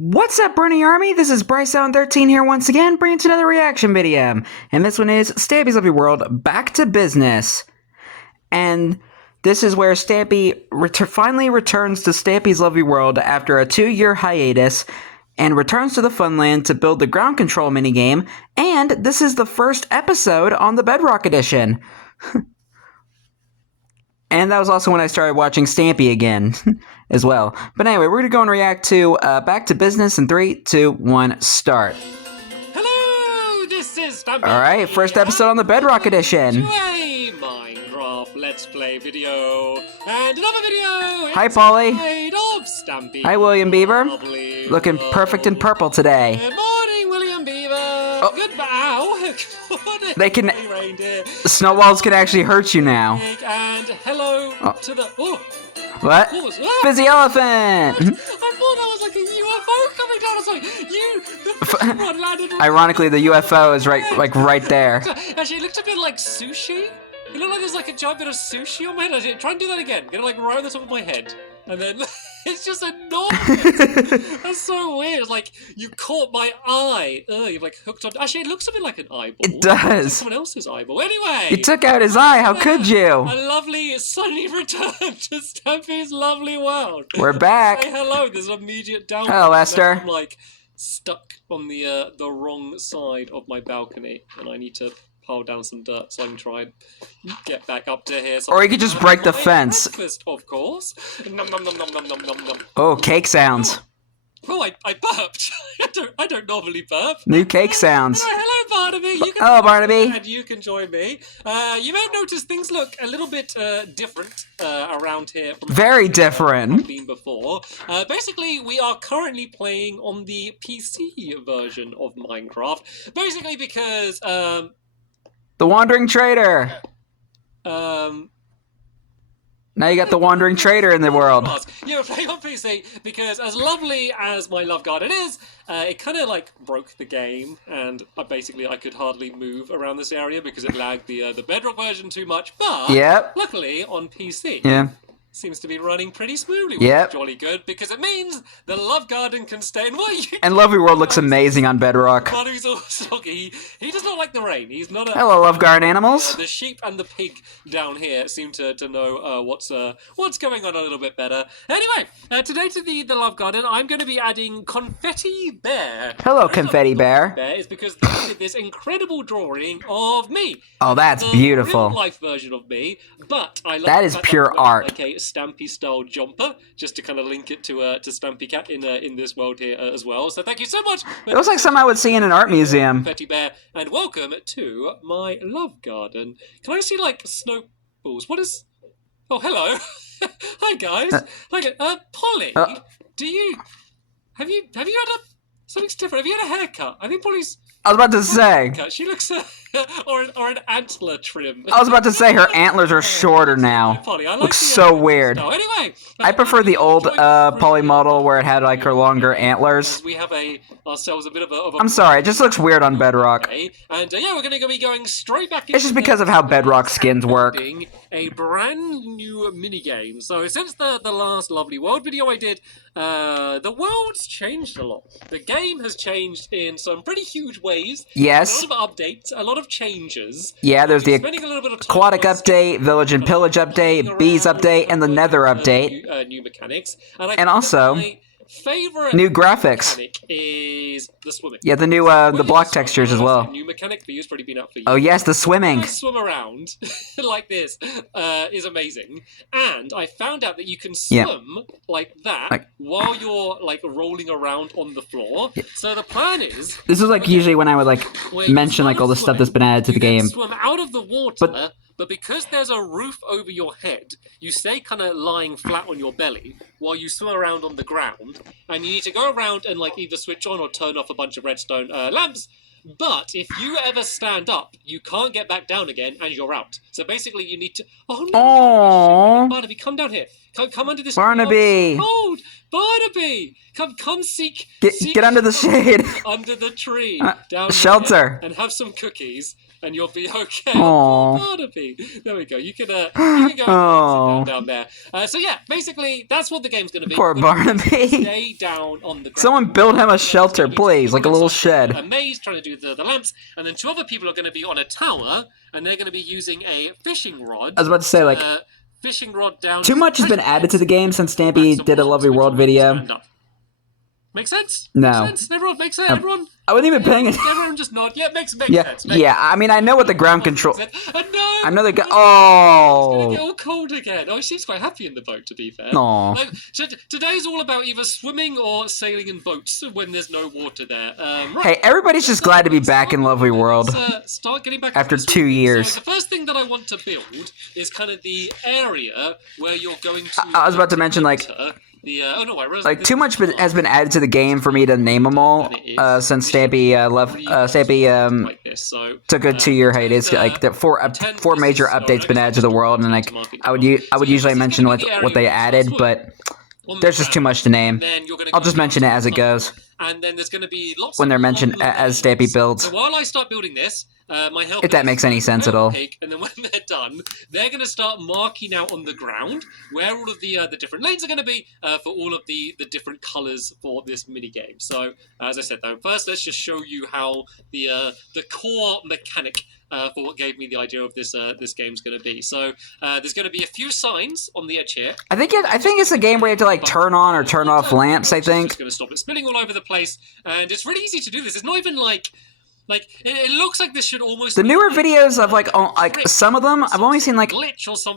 What's up, Brony Army? This is BryceAllen13 here once again, bringing you another reaction video. And this one is Stampy's Lovely World Back to Business. And this is where Stampy finally returns to Stampy's Lovely World after a 2-year hiatus and returns to the Funland to build the ground control minigame. And this is the first episode on the Bedrock Edition. And that was also when I started watching Stampy again, as well. But anyway, we're going to go and react to Back to Business in 3, 2, 1, start. Hello, this is Stampy. Alright, first episode on the Bedrock Edition. To a Minecraft Let's Play video. And another video. Hi, Polly. Of Stampy. Hi, William Beaver. Lovely Looking perfect in purple today. Good morning, William Beaver. Oh. Goodbye. Ow. They can... Reindeer. Snowballs can actually hurt you now. And hello to the... Oh. What? What was that? Fizzy elephant! I thought that was like a UFO coming down. I was like, the first one landed right. Ironically, the UFO is right there. Actually, it looked a bit like sushi. It looked like there's like a giant bit of sushi on my head. Actually, try and do that again. Get it like right on the top of my head. And then it's just enormous. That's so weird. It's like you caught my eye. You've like hooked on. Actually, it looks a bit like an eyeball. It does. It's like someone else's eyeball. Anyway. You took out his eye. How could you? A lovely sunny return to Stampy's lovely world. We're back. Say hello. There's an immediate down. Hello, Esther. I'm like stuck on the wrong side of my balcony, and I need to pile down some dirt so I can try and get back up to here. So Or you could just break the fence. Breakfast, of course. Nom nom nom nom nom nom nom nom. Oh, cake sounds. Oh, I burped. I don't normally burp. New cake sounds. Hello, Barnaby. You can Hello, Barnaby. And you can join me. You may have noticed things look a little bit different around here. From Very different. Been before. Basically, we are currently playing on the PC version of Minecraft. Basically, because The Wandering Trader. Now you got the Wandering Trader in the world. Yeah, we're playing on PC because as lovely as my love garden is, it kind of like broke the game, and I could hardly move around this area because it lagged the Bedrock version too much. But Yep. luckily on PC, Yeah. seems to be running pretty smoothly, which Yep. is jolly good because it means the love garden can stay in. And Lovely World looks amazing on Bedrock. Barnaby's all soggy. He does not like the rain. He's not a... Hello, Love Garden animals. The sheep and the pig down here seem to know what's going on a little bit better. Anyway, today to the Love Garden, I'm going to be adding Confetti Bear. Hello, Confetti Bear. Bear is because they did this incredible drawing of me. Oh, that's The beautiful. real-life version of me, but I love That the is fact pure I'm wearing, art. like a Stampy-style jumper, just to kind of link it to Stampy Cat in this world here as well. So thank you so much. It looks like something I would see in an art museum. Confetti Bear, and welcome to my love garden. Can I see like snowballs? What is? Oh, hello. Hi guys. Hi, Polly. Do you have you had something's different? Have you had a haircut? I think Polly's. I was about to say. She looks or an antler trim. I was about to say her antlers are shorter now. Polly, I like Looks the, so weird. Anyway, I prefer the old Polly model where it had like her longer antlers. We have ourselves a bit of a. I'm sorry, it just looks weird on Bedrock. And yeah, we're going to be going straight back. It's just because of how Bedrock skins work. A brand new minigame. So since the last Lovely World video I did, the world's changed a lot. The game has changed in some pretty huge ways. Yes. A lot of updates, a lot of changes. Yeah, there's the Spending a little bit of time Aquatic on update, Village and Pillage update, Bees update, and the Nether update. New mechanics. And also, my favorite new graphics. mechanic is the swimming. Yeah, the new the block textures as well. New mechanic for you. It's probably been out for you. Oh yes, the swimming. Swim around like this is amazing, and I found out that you can swim like that while you're like rolling around on the floor. So the plan is This is like usually when I would like mention like all the stuff that's been added to the game. Swim out of the water. But because there's a roof over your head, you stay kind of lying flat on your belly while you swim around on the ground, and you need to go around and like either switch on or turn off a bunch of redstone lamps. But if you ever stand up, you can't get back down again, and you're out. So basically, you need to. Oh no! Aww. Barnaby, come down here. Come under this. Barnaby. Tree. Oh, Barnaby, come seek. Get under the shade. Under the tree, down shelter, here, and have some cookies. and you'll be okay. Aww. Oh, Barnaby. There we go. You can go and sit down there. So yeah, basically that's what the game's going to be. Poor Barnaby. Stay down on the ground. Someone build him a shelter, please, like a little shed. A maze trying to do the lamps, and then 2 other people are going to be on a tower, and they're going to be using a fishing rod. I was about to say, like, fishing rod down. Too much has been added to the game since Stampy did a Lovely World video. Makes sense? No. Makes sense? Everyone makes sense? Everyone? I wasn't even paying attention. Everyone just nod. Yeah, makes sense. Yeah, I mean, I know what the ground control... No! I know the... It's Oh! gonna get all cold again. Oh, she's quite happy in the boat, to be fair. Aw. Today's all about either swimming or sailing in boats when there's no water there. Right. Hey, everybody's just glad to be back in Lovely World. Start getting back after 2 years. So the first thing that I want to build is kind of the area where you're going to... I was about to mention, like... Like, too much has been added to the game for me to name them all, since Stampy took a 2-year hiatus. Like, the four major updates been added to the world, and like, I would usually mention what they added, but there's just too much to name. I'll just mention it as it goes. And then there's going to be lots when they're mentioned as Stampy builds. So while I start building this, my help. If that makes any sense at all. And then when they're done, they're going to start marking out on the ground where all of the different lanes are going to be for all of the different colours for this mini game. So as I said, though, first let's just show you how the core mechanic for what gave me the idea of this game's going to be. So there's going to be a few signs on the edge here. I think it's a game where you have to like turn on or turn off lamps. I think. It's going to stop it spinning all over the place, and it's really easy to do this. It's not even like it looks like this should almost. The newer videos of like some of them, I've only seen like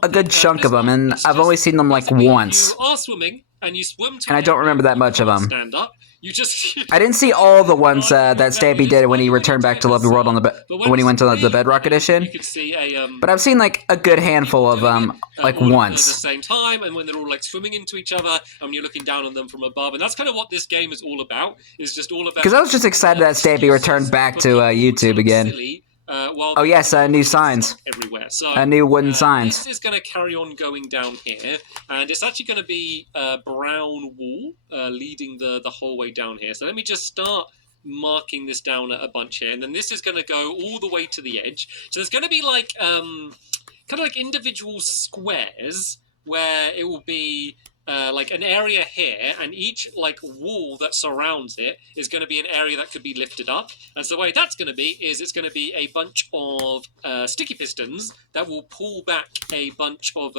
a good chunk of them, and I've only seen them like once. You are swimming and you swim to and I don't remember that much of them. Stand up. You just. I didn't see all the ones that Stampy did when he returned back to Lovely World on when he went to the Bedrock Edition. You could see but I've seen like a good handful of them, like once. At the same time, and when they're all like swimming into each other, and when you're looking down on them from above, and that's kind of what this game is all about. Is just all about. Because I was just excited that Stampy returned back to YouTube again. Oh yes, new signs. Everywhere. So new wooden signs. This is going to carry on going down here, and it's actually going to be a brown wall leading the whole way down here. So let me just start marking this down a bunch here, and then this is going to go all the way to the edge. So there's going to be like kind of like individual squares where it will be. Like an area here, and each like wall that surrounds it is going to be an area that could be lifted up. And so the way that's going to be is it's going to be a bunch of sticky pistons that will pull back a bunch of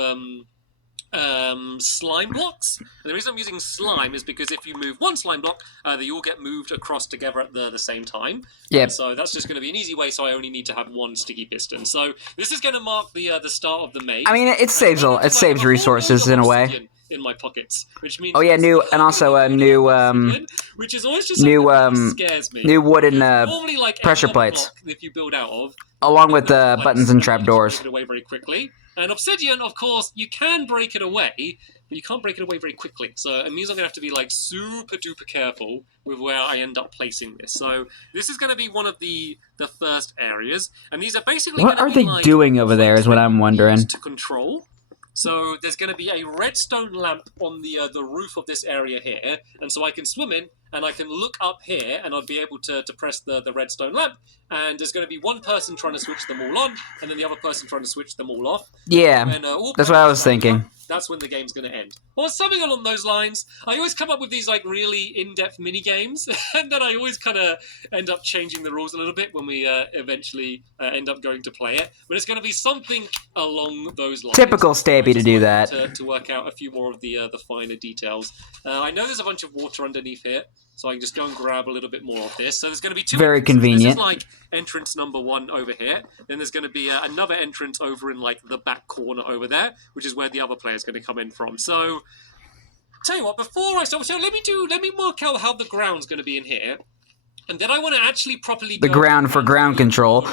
slime blocks. And the reason I'm using slime is because if you move one slime block, they all get moved across together at the same time. Yeah. So that's just going to be an easy way. So I only need to have one sticky piston. So this is going to mark the start of the maze. I mean, it saves resources in a way. In my pockets, which means which is always just scares me. New wooden like pressure plates. If you build out of, along with the buttons and trapdoors. Break it away very quickly. And obsidian, of course, you can break it away, but you can't break it away very quickly. So it means I'm gonna have to be like super duper careful with where I end up placing this. So this is gonna be one of the first areas, and these are basically. What are they doing over there? Is what I'm wondering. To control. So there's going to be a redstone lamp on the roof of this area here, and so I can swim in, and I can look up here, and I'll be able to press the redstone lamp, and there's going to be one person trying to switch them all on, and then the other person trying to switch them all off. Yeah, and, that's what I was thinking. That's when the game's going to end. Or something along those lines. I always come up with these like really in-depth mini-games, and then I always kind of end up changing the rules a little bit when we eventually end up going to play it. But it's going to be something along those lines. Typical Stampy to do that. To work out a few more of the finer details. I know there's a bunch of water underneath here, so I can just go and grab a little bit more of this. So there's going to be two. Very entrances. convenient. This is like entrance number 1 over here. Then there's going to be another entrance over in like the back corner over there, which is where the other player's going to come in from. So, tell you what, before I start, so let me mark out how the ground's going to be in here, and then I want to actually properly the ground for ground control.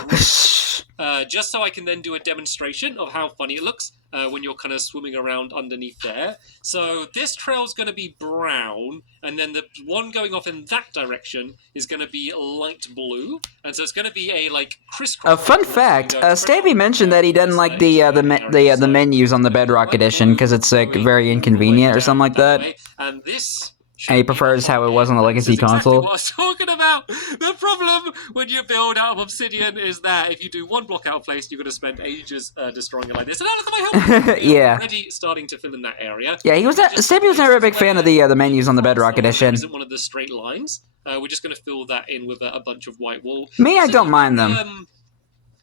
Just so I can then do a demonstration of how funny it looks when you're kind of swimming around underneath there. So this trail's going to be brown, and then the one going off in that direction is going to be light blue, and so it's going to be a like crisscross. A fun fact: Stampy mentioned that he doesn't like the menus on the Bedrock Edition because it's like very inconvenient or something like that. And this. And he prefers how it was on the Legacy console. Exactly what I was talking out. The problem when you build out of obsidian is that if you do one block out of place, you're going to spend ages destroying it like this. And now look at my help. Yeah. Already starting to fill in that area. Yeah, Stampy was never a big fan of the menus on the Bedrock edition. Isn't one of the straight lines. We're just going to fill that in with a bunch of white wool. Me, I don't mind them.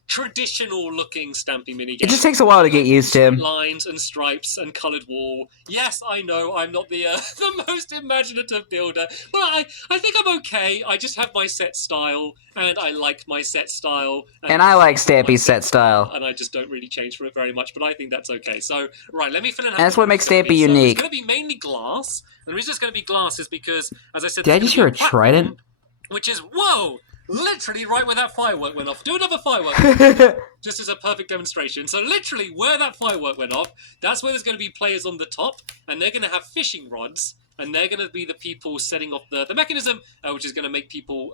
Traditional looking Stampy minigame. It just takes a while to get used to. Lines and stripes and coloured wool. Yes, I know I'm not the the most imaginative builder, but I think I'm okay. I just have my set style, and I like my set style. And I like Stampy's set style. And I just don't really change for it very much, but I think that's okay. So, right, let me fill in. And that's what makes Stampy unique. It's going to be mainly glass. And the reason it's going to be glass is because, as I said... Did I just hear a trident? Which is, whoa! Literally right where that firework went off. Do another firework. Just as a perfect demonstration. So literally where that firework went off, that's where there's going to be players on the top, and they're going to have fishing rods, and they're going to be the people setting off the mechanism, which is going to make people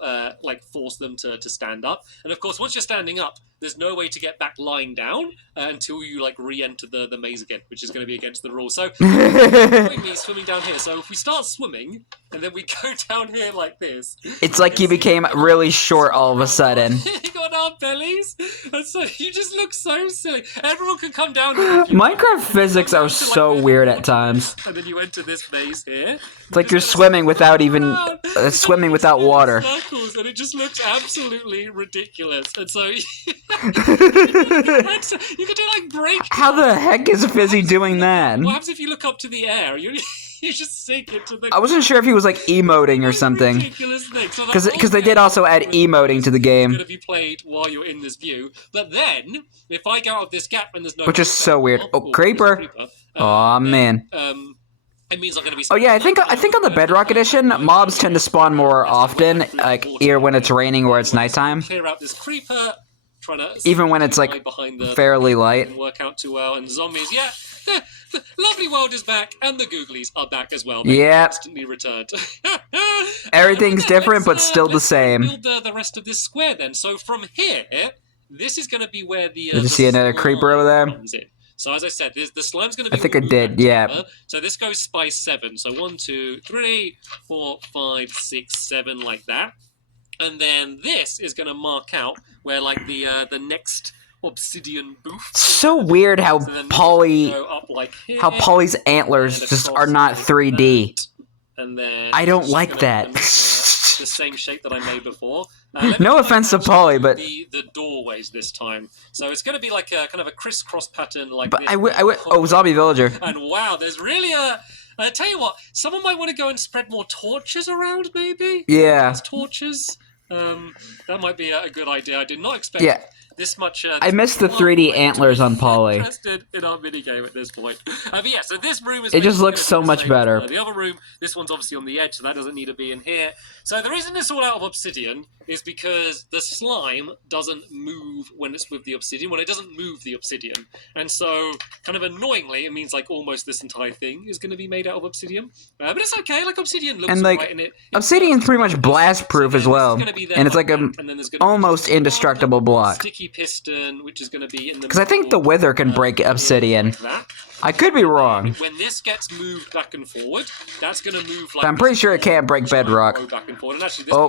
force them to stand up. And of course, once you're standing up, there's no way to get back lying down until you re-enter the maze again, which is going to be against the rules. So me swimming down here. So if we start swimming and then we go down here like this, it's like you became really short all of a sudden. You got our bellies, and so you just look so silly. Everyone can come down here. Minecraft physics are so weird at times. And then you enter this maze here. It's like you're swimming without even swimming without water. Circles, and it just looks absolutely ridiculous. And so you could do break. How the heck is Fizzy doing that? What happens if you look up to the air? You just sink into the... I wasn't sure if he was emoting or something. Ridiculous thing. Because they did also add emoting to the game. Going to be played while you're in this view. But then, if I go out of this gap and there's no... Which is so weird. Oh, creeper. Aw, man. It means I'm going to be... Oh yeah, I think on the Bedrock edition, mobs tend to spawn more often, either when it's raining or it's nighttime. Clear out this creeper. Even when it's fairly light. Work out too well, and zombies, yeah, the lovely world is back, and the googlies are back as well. Yeah, instantly returned. Everything's different, but still the same. Build the rest of this square then. So from here, this is going to be where the. Did you see another creeper over there? Comes in. So as I said, the slime's going to be... I think it did, yeah. So this goes by 7. So 1, 2, 3, 4, 5, 6, 7, like that. And then this is going to mark out where, the next obsidian booth. It's so weird how Polly's antlers just are not 3D. And then I don't like that. The same shape that I made before. No offense to Polly, but the doorways this time. So it's going to be like a kind of a crisscross pattern, like. But oh, zombie villager. And wow, there's really a. I tell you what, someone might want to go and spread more torches around, maybe. Yeah. Torches. That might be a good idea. I did not expect this much. I missed the 3D antlers on Polly. Interested in our minigame at this point. But yeah, so this room is... It just looks so much better. The other room, this one's obviously on the edge, so that doesn't need to be in here. So the reason it's all out of obsidian is because the slime doesn't move when it's with the obsidian, when it doesn't move the obsidian. And so, kind of annoyingly, it means almost this entire thing is going to be made out of obsidian. But it's okay, obsidian looks right in it. Obsidian's pretty much blast-proof as well. And it's almost indestructible block. Sticky piston, which is going to be in the... Because I think the wither can break obsidian. I could be wrong. When this gets moved back and forward, that's going to move I'm pretty sure it can't break bedrock. Back and forward. And actually, this oh,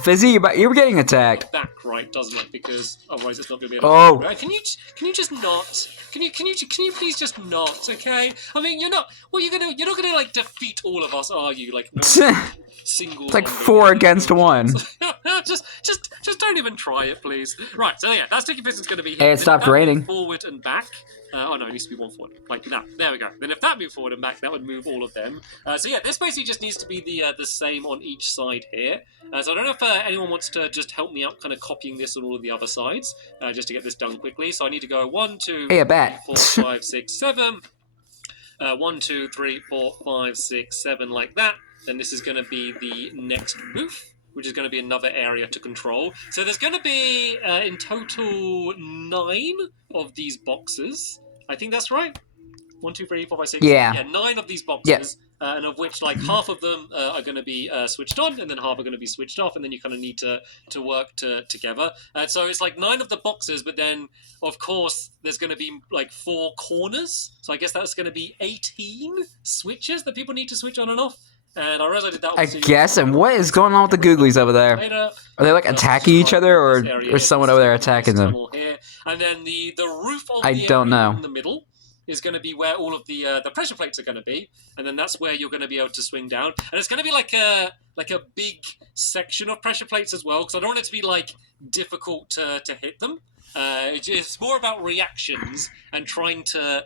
Fizzy, you're getting attacked. Back right, doesn't it? Because otherwise, it's not going to be. Can you just not? Can you please just not? Okay. I mean, you're not. Well, you're not gonna defeat all of us, are you? Single. It's 4 against 1. just don't even try it, please. Right. So yeah, that sticky piston's going to be here. Hey, it stopped raining. Forward and back. Oh no, it needs to be one forward, like that. There we go. Then if that moved forward and back, that would move all of them. So yeah, this basically just needs to be the same on each side here. So I don't know if anyone wants to just help me out, kind of copying this on all of the other sides, just to get this done quickly. So I need to go 1, 2, 3, 4, 5, 6, 7. 1, 2, 3, 4, 5, 6, 7, like that. Then this is going to be the next booth, which is going to be another area to control. So there's going to be, in total, 9 of these boxes. I think that's right. 1, 2, 3, 4, 5, 6. Yeah. 9 of these boxes, and of which half of them are going to be switched on, and then half are going to be switched off, and then you kind of need to work together. So it's 9 of the boxes, but then of course there's going to be 4 corners. So I guess that's going to be 18 switches that people need to switch on and off. And I realized I did that. I guess. And what is going on with the googlies over there? Later. Are they like attacking each other, or someone over there attacking them? Here. And then the roof of I the don't area know. in the middle is going to be where all of the pressure plates are going to be, and then that's where you're going to be able to swing down. And it's going to be like a big section of pressure plates as well, because I don't want it to be like difficult to hit them. It's more about reactions and trying to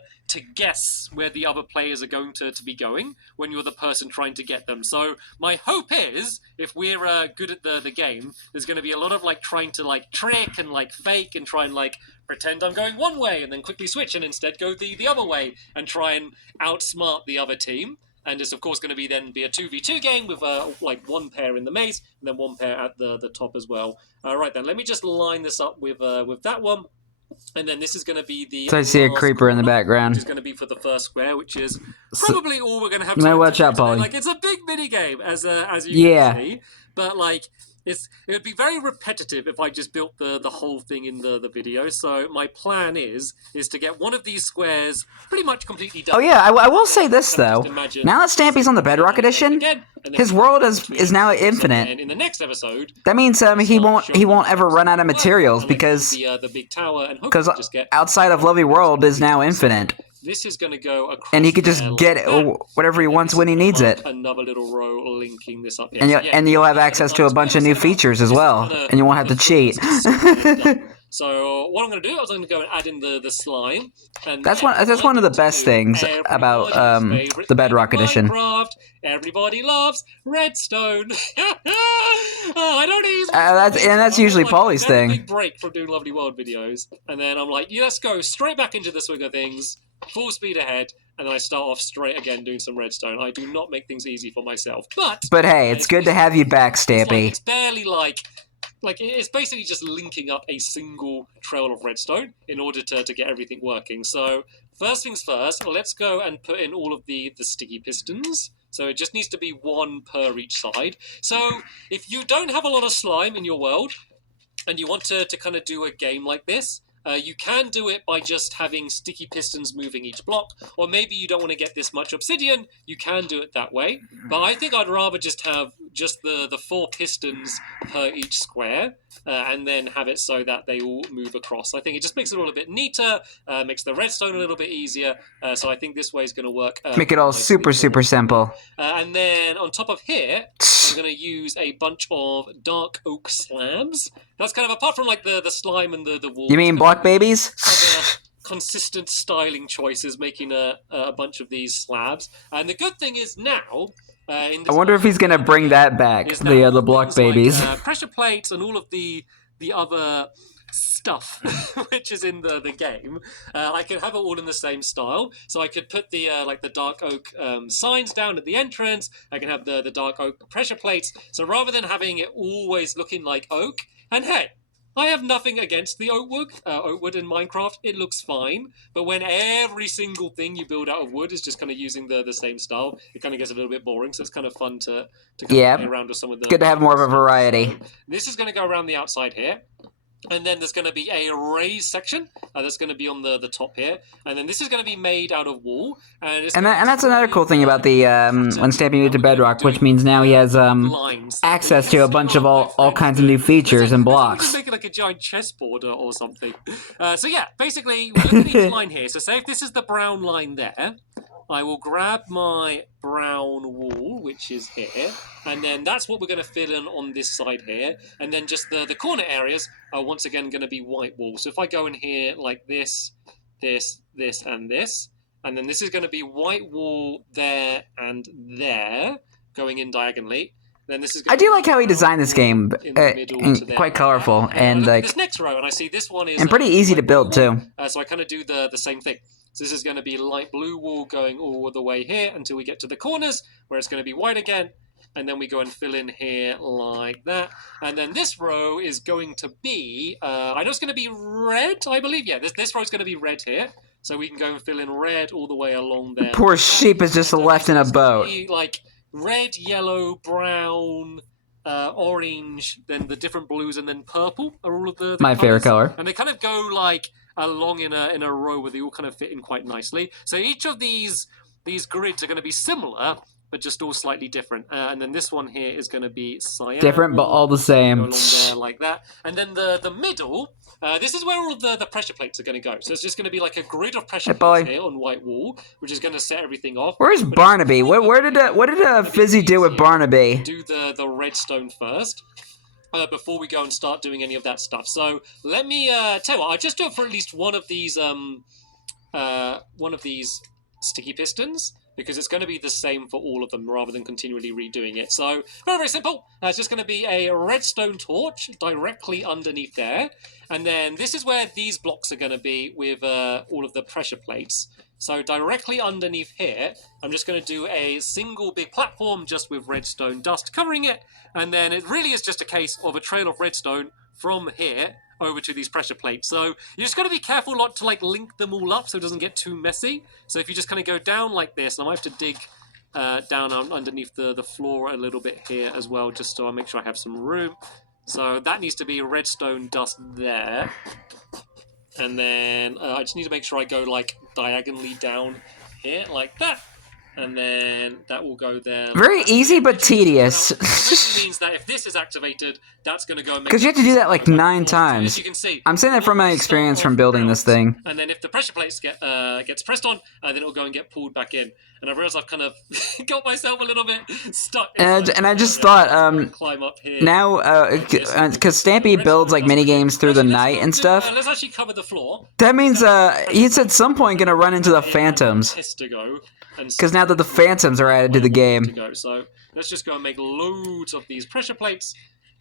guess where the other players are going to be going when you're the person trying to get them. So my hope is, if we're good at the game, there's going to be a lot of like trying to like trick and like fake and try and like pretend I'm going one way and then quickly switch and instead go the other way and try and outsmart the other team. And it's of course going to be a 2v2 game with like one pair in the maze and then one pair at the top as well. Right then, let me just line this up with that one. And then this is going to be the. So I see a creeper in the background. Which is going to be for the first square, which is probably all we're going to have to. You might watch out, Polly. Like, it's a big mini game, as you can see, but like it would be very repetitive if I just built the whole thing in the video. So my plan is to get one of these squares pretty much completely done. Oh yeah, I will say this though. Now that Stampy's on the Bedrock Edition, his world is now infinite. And in the next episode, that means he won't ever run out of materials because the big tower and outside of Lovely World is now infinite. This is going to go across, and he could just get whatever he wants when he needs it. Another little row linking this up here. And you'll have access to a bunch of new features as well, and you won't have to cheat. So what I'm going to do is I'm going to go and add in the slime. And that's one of the best things about the Bedrock Edition. Minecraft, everybody loves redstone. I don't easily. That's usually Polly's thing. Big break from doing Lovely World videos, and then I'm like, let's go straight back into the swing of things. Full speed ahead, and then I start off straight again doing some redstone. I do not make things easy for myself, but hey, it's good to have you back, Stampy. It's barely like it's basically just linking up a single trail of redstone in order to get everything working. So first things first, let's go and put in all of the sticky pistons. So it just needs to be one per each side. So if you don't have a lot of slime in your world and you want to kind of do a game like this, you can do it by just having sticky pistons moving each block, or maybe you don't want to get this much obsidian, you can do it that way. But I think I'd rather just have just the 4 pistons per each square, and then have it so that they all move across. I think it just makes it all a bit neater, makes the redstone a little bit easier, so I think this way is going to work. Make it all super simple. And then on top of here, I'm going to use a bunch of dark oak slabs. That's kind of, apart from like the slime and the wall. You mean block babies? Consistent styling choices, making a bunch of these slabs. And the good thing is now, I wonder if he's gonna bring that back, the block babies. Like, pressure plates and all of the other stuff which is in the game. I can have it all in the same style, so I could put the dark oak signs down at the entrance. I can have the dark oak pressure plates, so rather than having it always looking like oak, and hey, I have nothing against the oak wood in Minecraft. It looks fine. But when every single thing you build out of wood is just kind of using the same style, it kind of gets a little bit boring. So it's kind of fun to play around with some of the... Good to have more of a variety. This is going to go around the outside here. And then there's going to be a raised section that's going to be on the top here. And then this is going to be made out of wool. And that's another cool thing about the when Stampy moved to Bedrock, which means now he has access to a bunch of all kinds of new features and blocks. Just make it like a giant chessboard or something. So yeah, basically, we're looking at each line here. So say if this is the brown line there, I will grab my brown wool, which is here, and then that's what we're going to fill in on this side here. And then just the corner areas are once again going to be white wool. So if I go in here like this, this, and this, and then this is going to be white wool there and there, going in diagonally. Then this is I do like how he designed this game, quite colorful, and like this next row, and I see this one is and pretty easy to build too. So I kind of do the same thing. So this is going to be light blue wool going all the way here until we get to the corners, where it's going to be white again. And then we go and fill in here like that. And then this row is going to be, I know it's going to be red, I believe. Yeah, this row is going to be red here. So we can go and fill in red all the way along there. Poor sheep is just left in a boat. Like red, yellow, brown, orange, then the different blues, and then purple are all of the my colors. Favorite color. And they kind of go like along in a row where they all kind of fit in quite nicely. So each of these grids are going to be similar, but just all slightly different. And then this one here is going to be cyan. Different, but all the same. Go along there like that. And then the middle, this is where all the pressure plates are going to go. So it's just going to be like a grid of pressure plates here on white wall, which is going to set everything off. Where's Barnaby? What did Fizzy do with Barnaby? Do the redstone first. Before we go and start doing any of that stuff. So let me tell you what, I'll just do it for at least one of these sticky pistons, because it's going to be the same for all of them rather than continually redoing it. So very, very simple. It's just going to be a redstone torch directly underneath there. And then this is where these blocks are going to be with all of the pressure plates. So directly underneath here, I'm just going to do a single big platform just with redstone dust covering it. And then it really is just a case of a trail of redstone from here over to these pressure plates. So you just got to be careful not to like link them all up so it doesn't get too messy. So if you just kind of go down like this, and I might have to dig down underneath the floor a little bit here as well, just so I make sure I have some room. So that needs to be redstone dust there. And then I just need to make sure I go like diagonally down here like that. And then that will go there. Very easy, but tedious. Which means that if this is activated, that's going to go and make... Because you have to do that like 9 times. As you can see, I'm saying that from my experience from building this thing. And then if the pressure plates gets pressed on, then it'll go and get pulled back in. And I realized I've kind of got myself a little bit stuck. And I just thought, climb up here. now, because Stampy builds like mini games through the night and stuff. Let's actually cover the floor. That means he's at some point gonna run into the phantoms. Because now that the phantoms are added to the game. So let's just go and make loads of these pressure plates.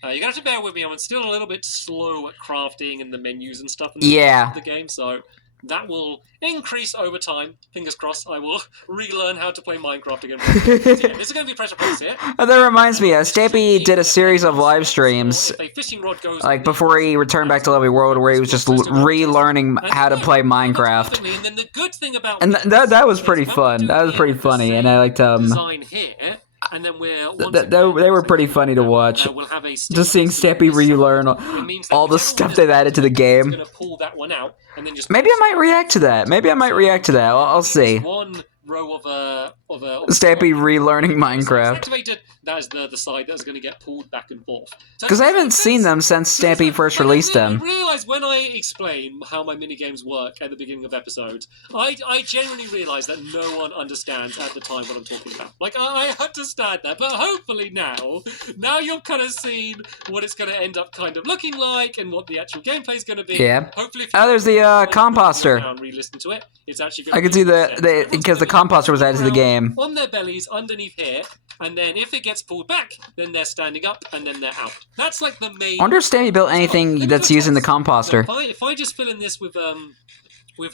You're going to have to bear with me. I'm still a little bit slow at crafting and the menus and stuff in the game. So that will increase over time. Fingers crossed, I will relearn how to play Minecraft again. So yeah, this is going to be pressure plates here. Oh, that reminds me, Stampy did a series of live streams, If a fishing rod goes like before he returned back to Lovely World, where he was just relearning how to play Minecraft. And then the good thing about And that was pretty fun. That was pretty funny, and I liked design here. And then they were pretty funny to watch. We'll have a Just seeing Stampy relearn all the stuff they've added to the game. Going to pull that one out, and then just Maybe I might react to that. I'll see. One row of Stampy relearning Minecraft. Activated. That is the side that's going to get pulled back and forth. Because I haven't seen them since Stampy first released them. I realise when I explain how my minigames work at the beginning of episodes, I genuinely realise that no one understands at the time what I'm talking about. Like, I understand that, but hopefully now you've kind of seen what it's going to end up kind of looking like and what the actual gameplay is going to be. Yeah. Hopefully if there's the composter. Re-listen to it. It's actually I can see because the composter was added to the game. On their bellies underneath here, and then if it gets pulled back, then they're standing up, and then they're out. That's like the main... I wonder if Stampy built anything that's using the composter. So if I just fill in this with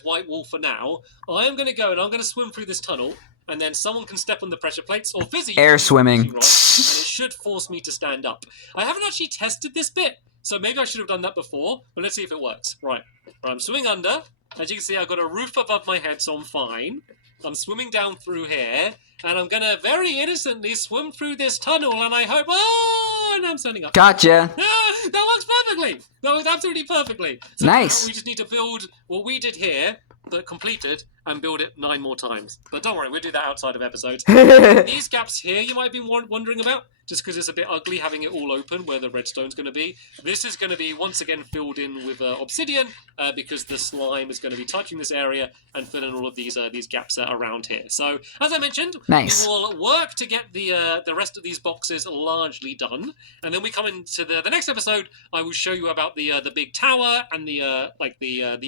white wool for now, I am going to go and I'm going to swim through this tunnel, and then someone can step on the pressure plates, or Fizzy... Air swimming. And it should force me to stand up. I haven't actually tested this bit, so maybe I should have done that before, but let's see if it works. Right, I'm swimming under. As you can see, I've got a roof above my head, so I'm fine. I'm swimming down through here, and I'm going to very innocently swim through this tunnel, and I hope... Oh, and I'm standing up. Gotcha. That works perfectly. That works absolutely perfectly. So nice. We just need to build what we did here, but completed, and build it 9 more times. But don't worry, we'll do that outside of episodes. These gaps here you might have been wondering about, just because it's a bit ugly having it all open where the redstone's going to be. This is going to be, once again, filled in with obsidian, because the slime is going to be touching this area and filling all of these gaps around here. So, as I mentioned, nice. We will work to get the rest of these boxes largely done, and then we come into the next episode. I will show you about the big tower and the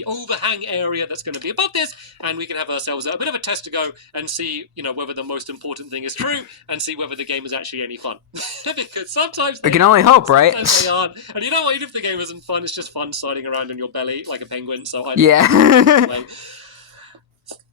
overhang area that's going to be above this, and we can have ourselves a bit of a test to go and see, whether the most important thing is true, and see whether the game is actually any fun. Because sometimes we can only hope, right? Sometimes they aren't. And you know what? Even if the game isn't fun, it's just fun sliding around on your belly like a penguin. So yeah.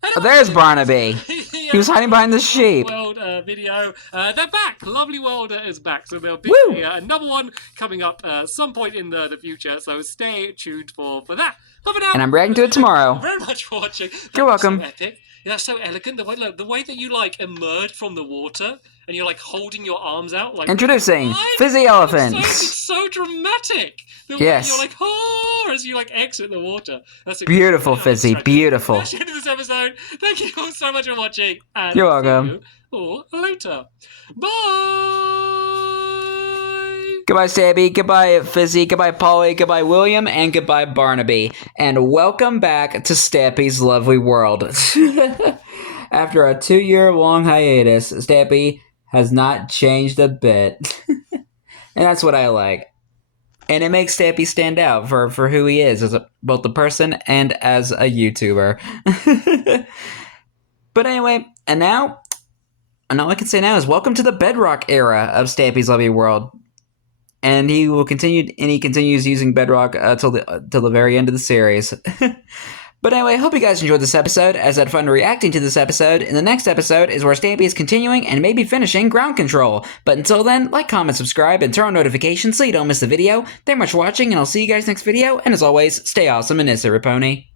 Oh, there's Barnaby. He was hiding behind the sheep. World video. They're back. Lovely World is back. So there'll be another one coming up some point in the future. So stay tuned for that. But for now, and I'm reacting to it tomorrow. Thank you very much for watching. You're welcome. So epic. Yeah, so elegant. The way that you emerge from the water and you're holding your arms out. Introducing Fizzy Elephant. It's so dramatic. Yes. You're oh, as you like exit the water. That's Beautiful, Fizzy. Beautiful. That's the end of this episode. Thank you all so much for watching. And You're welcome. See you all later. Bye. Goodbye, Stampy. Goodbye, Fizzy. Goodbye, Polly. Goodbye, William. And goodbye, Barnaby. And welcome back to Stampy's lovely world. After a 2-year-long hiatus, Stampy has not changed a bit. And that's what I like. And it makes Stampy stand out for who he is as both a person and as a YouTuber. But anyway, and all I can say now is welcome to the Bedrock era of Stampy's lovely world. And he continues using Bedrock till the very end of the series. But anyway, I hope you guys enjoyed this episode, as I had fun reacting to this episode. In the next episode is where Stampy is continuing and maybe finishing Ground Control. But until then, like, comment, subscribe, and turn on notifications so you don't miss the video. Thank you much for watching, and I'll see you guys next video. And as always, stay awesome and Pony.